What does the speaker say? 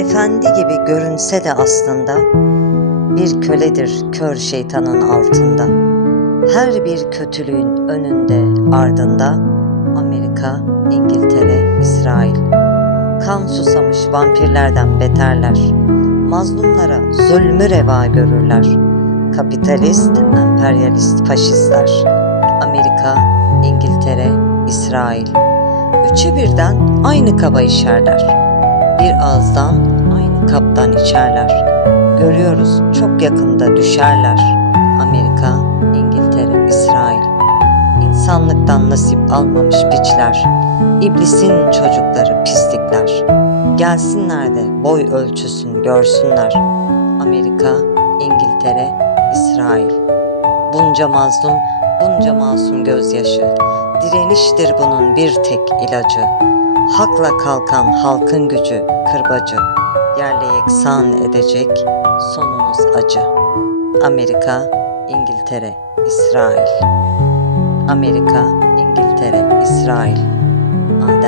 Efendi gibi görünse de aslında bir köledir kör şeytanın altında. Her bir kötülüğün önünde ardında Amerika, İngiltere, İsrail. Kan susamış vampirlerden beterler. Mazlumlara zulmü reva görürler. Kapitalist, emperyalist faşistler. Amerika, İngiltere, İsrail. Üçü birden aynı kaba işerler. Bir ağızdan kaptan içerler. Görüyoruz çok yakında düşerler. Amerika, İngiltere, İsrail. İnsanlıktan nasip almamış piçler. İblisin çocukları pislikler. Gelsinler de boy ölçüsün görsünler. Amerika, İngiltere, İsrail. Bunca mazlum, bunca masum gözyaşı. Direniştir bunun bir tek ilacı. Hakla kalkan halkın gücü kırbacı. Yerle yeksan edecek sonunuz acı. Amerika, İngiltere, İsrail. Amerika, İngiltere, İsrail. Sandulaç